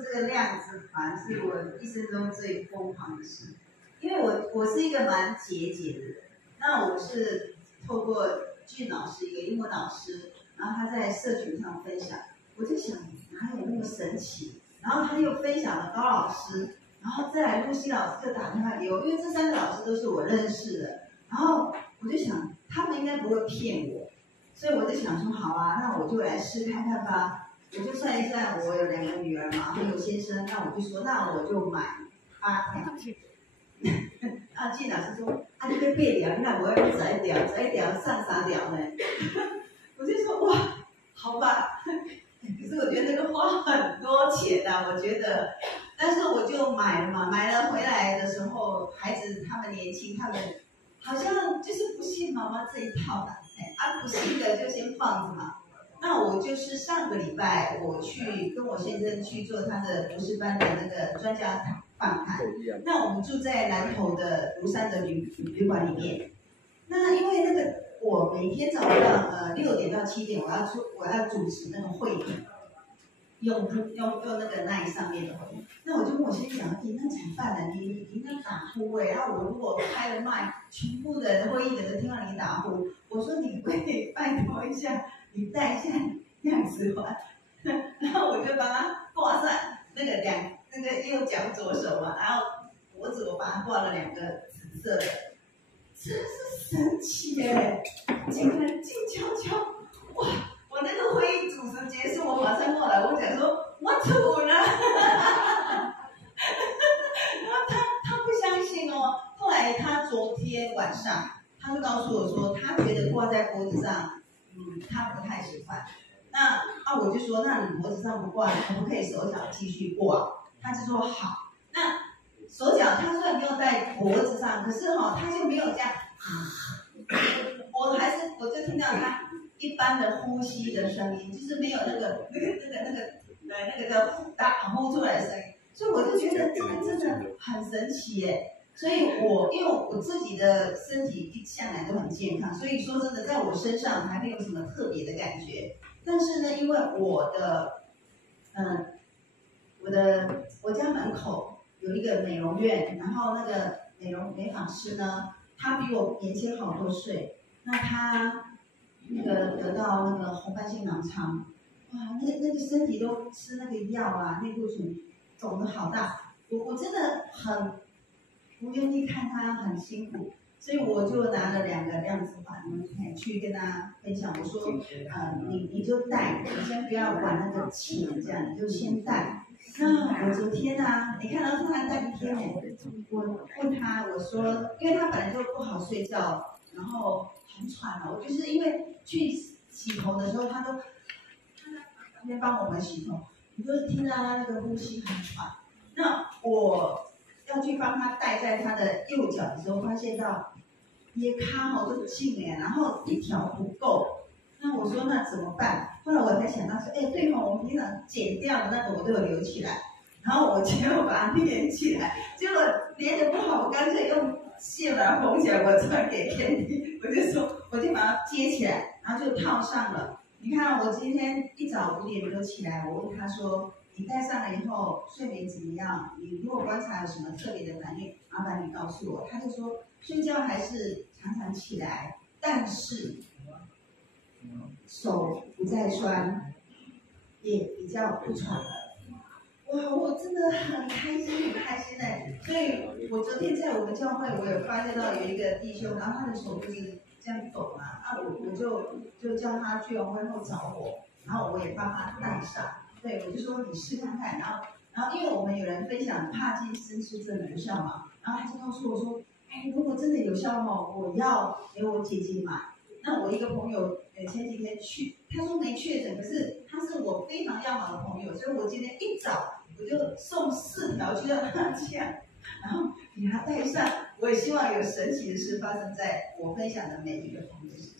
这个量子团是我一生中最疯狂的事，因为我是一个蛮节俭的人。那我是透过俊老师一个英文老师，然后他在社群上分享，我就想哪有那么神奇？然后他又分享了高老师，然后再来露西老师就打电话给我，因为这三个老师都是我认识的。然后我就想他们应该不会骗我，所以我就想说好啊，那我就来试看看吧。我就算一算，我有2个女儿嘛，还有先生，那我就说，那我就买8条。啊，季老师说，啊，你要8条，那我要11条，11条上3条呢？我就说哇，好吧。可是我觉得那个花很多钱啊，我觉得，但是我就买了嘛，买了回来的时候，孩子他们年轻，他们好像就是不信妈妈这一套的，不信的就先放着嘛。那我就是上个礼拜我去跟我先生去做他的博士班的那个专家访谈。那我们住在南投的庐山的旅馆里面。那因为那个我每天早上6点到7点我要主持那个会议，用那个 LINE 上面的会议。那我就跟我先生讲，那怎么办呢？你那打呼然后我如果开了麦，全部的会议的人听到你打呼，我说你可以拜托一下。你带一下量子环，然后我就帮他挂上那个右脚左手嘛，然后脖子我帮他挂了2个紫色的，真是神奇耶！竟然静悄悄，哇！我那个会议主持结束，我马上过来，我讲说我吐呢，然后他不相信哦。后来他昨天晚上他就告诉我说，他觉得挂在脖子上。他不太喜欢，那我就说，那你脖子上不挂，可不可以手脚继续挂？他就说好。那手脚他虽然没有在脖子上，可是他就没有这样，我就听到他一般的呼吸的声音，就是没有那个叫打呼出来的声音，所以我就觉得这个真的很神奇耶。所以因为我自己的身体一向来都很健康，所以说真的在我身上还没有什么特别的感觉。但是呢，因为我家门口有一个美容院，然后那个美发师呢，他比我年轻好多岁，那他那个得到那个红斑性狼疮，哇，那个身体都吃那个药啊，内固醇肿得好大，我真的很。不愿意看他很辛苦，所以我就拿了2个量子环去跟他分享。我说，你就带，你先不要管那个钱，这样你就先带。那我昨天啊，你看到他带1天呢，我问他，我说，因为他本来就不好睡觉，然后很喘嘛，我就是因为去洗头的时候，他在旁边帮我们洗头，你就听到他那个呼吸很喘。那我要去帮他戴在他的右脚的时候，发现到也卡好多劲哎，然后1条不够。那我说那怎么办？后来我才想到说，对我们平常剪掉的那个我都有留起来，然后我结果把它连起来，结果连得不好，我干脆用线把它缝起来，我传给天地，我就把它接起来，然后就套上了。你看我今天一早5点多起来，我问他说，你戴上了以后睡眠怎么样？你如果观察有什么特别的反应，麻烦你告诉我。他就说睡觉还是常常起来，但是手不再酸，也比较不喘了。哇，我真的很开心哎！所以我昨天在我们教会，我有发现到有一个弟兄，然后他的手就是这样抖嘛，我就叫他去完会后找我，然后我也帮他戴上。对，我就说你试看看，然后因为我们有人分享帕金森氏症有效嘛，然后他就告诉我说，如果真的有效我要给我姐姐买。那我一个朋友前几天去，他说没确诊，可是他是我非常要好的朋友，所以我今天一早我就送4条去让他这样，然后给他戴上。我也希望有神奇的事发生在我分享的每一个朋友身上。